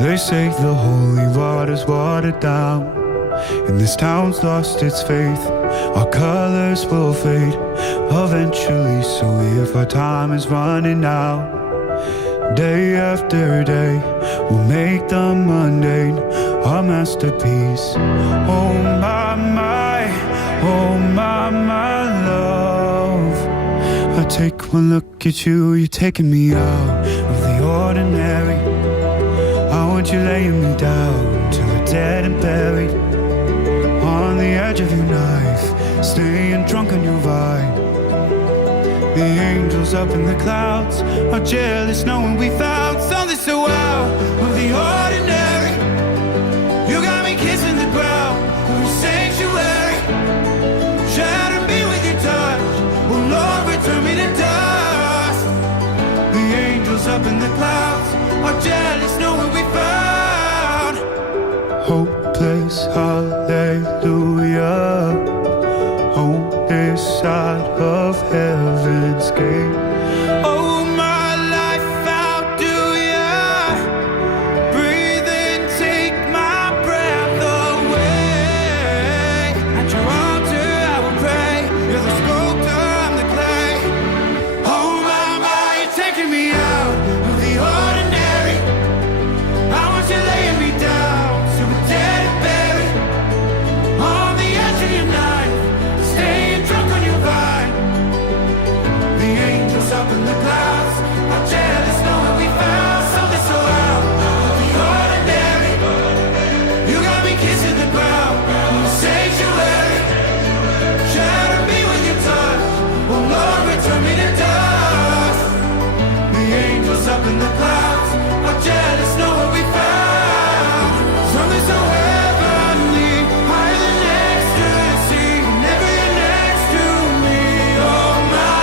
They say the holy water's watered down, and this town's lost its faith. Our colors will fade eventually, so if our time is running out, day after day, we'll make the mundane our masterpiece. Oh my, oh my love. I take one look at you, you're taking me out of the ordinary. I want you laying me down till we're dead and buried, on the edge of your knife, staying drunk on your vine. The angels up in the clouds are jealous knowing we found something so out of the ordinary. You got me kissing the ground of your sanctuary, shatter me with your touch, oh Lord, return me to dust. The angels up in the clouds are jealous knowing we found hopeless hallelujah on this side of heaven's gate. Oh my life, how do ya breathe and take my breath away? At your altar I will pray, you're the sculptor, I'm the clay. Oh my, you're taking me out of the ordinary. I want you laying me down so we're dead and buried, on the edge of your knife, staying drunk on your vine. The angels up in the clouds are jealous knowing we found something so out of the ordinary. You got me kissing the ground in the sanctuary, shatter me with your touch, oh Lord, return me to dust. The angels up in the clouds are jealous knowing we found something so heavenly, higher than ecstasy. Whenever you're next to me, oh my,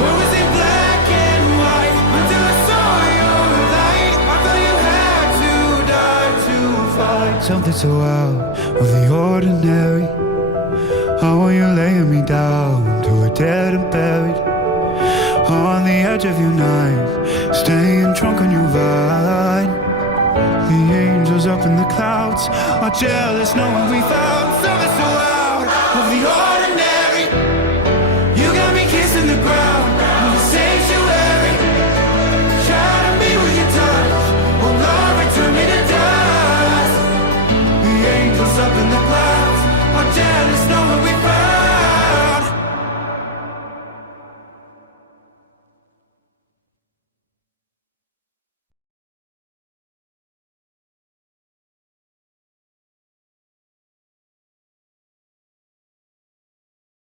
what was in black and white until I saw your light? I thought you had to die to find something so out of the ordinary. I want you laying me down till we're dead and buried, on the edge of your knife, staying drunk on your vine. The angels up in the clouds are jealous knowing we found something so out of the ordinary.